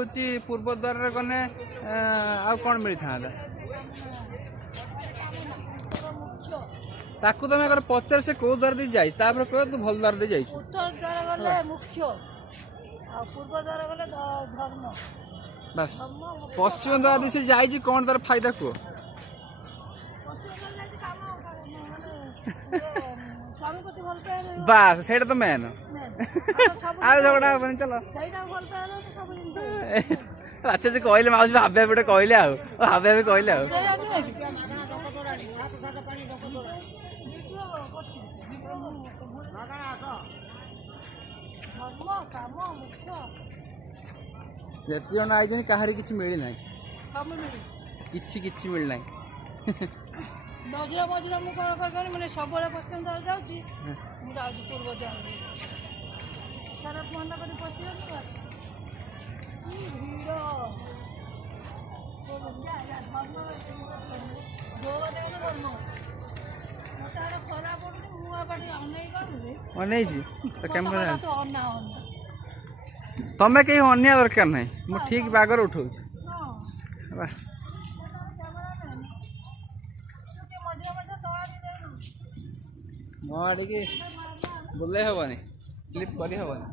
हूँ पूर्व द्वार गने आ कौन मिली था ताकू तुम अगर पचार से कौ द्वार दे जाई तापर कह तू भल द्वार दे जाई उत्तर द्वार गले मुख्य आ पूर्व द्वार गले धर्म बस पश्चिम द्वार से जाई कौन तार फायदा को बस सेटा तो मेन आ झगड़ा हबनी चलो अच्छा जी कहले माउसी भावे गोटे कहले भावे भी कहले ଯେତେ ଜଣ ଆଇଛନ୍ତି କାହାରି କିଛି ମିଳିନାହିଁ କିଛି ମିଳିନାହିଁ ମଝିରେ ମଝିରେ ମୁଁ କ'ଣ କରିଦେଲି ମାନେ ସବୁବେଳେ ପଶ୍ଚିମ ଦ୍ୱାର ଯାଉଛି ମୁଁ ଯାଉଛି ପୂର୍ବ ଦ୍ୱାର ସାରା ମନା କରି ପଶିଗଲି ଭିଡ଼ ମତେ ଆଡ଼େ ଖରା ପଡୁନି ମୁଁ ଆବାଟି ଅନେଇ ପାରୁନି ଅନେଇଛି ତ କ୍ୟାମେରା ତମେ କେହି ଅନେଇବା ଦରକାର ନାହିଁ ମୁଁ ଠିକ୍ ବାଗରେ ଉଠଉଛି ମୋ ଆଡ଼ିକି ବୁଲେଇ ହେବନି କ୍ଲିପ୍ କରି ହେବନି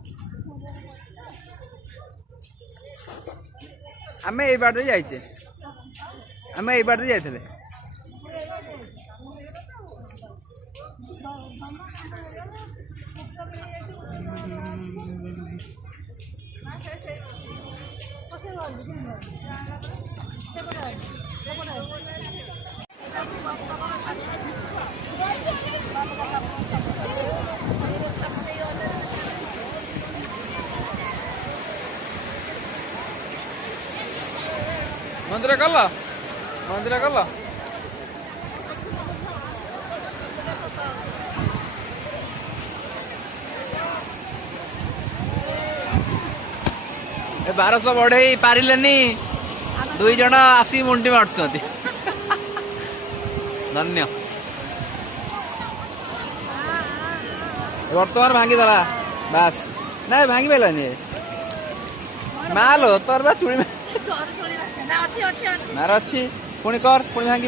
ଆମେ ଏଇ ବାଟରେ ଯାଇଛେ ଆମେ ଏଇ ବାଟରେ ଯାଇଥିଲେ मंदिर गल ए 1200 बढ़े पारिलेनी दुई जन आसी मुंडी मार्चुंती धन्य बर्तमान भांगीदेला बस ना भांगी पारानी मालो तोर बा चुड़ी मार अच्छी पुणी कर पुणी भांग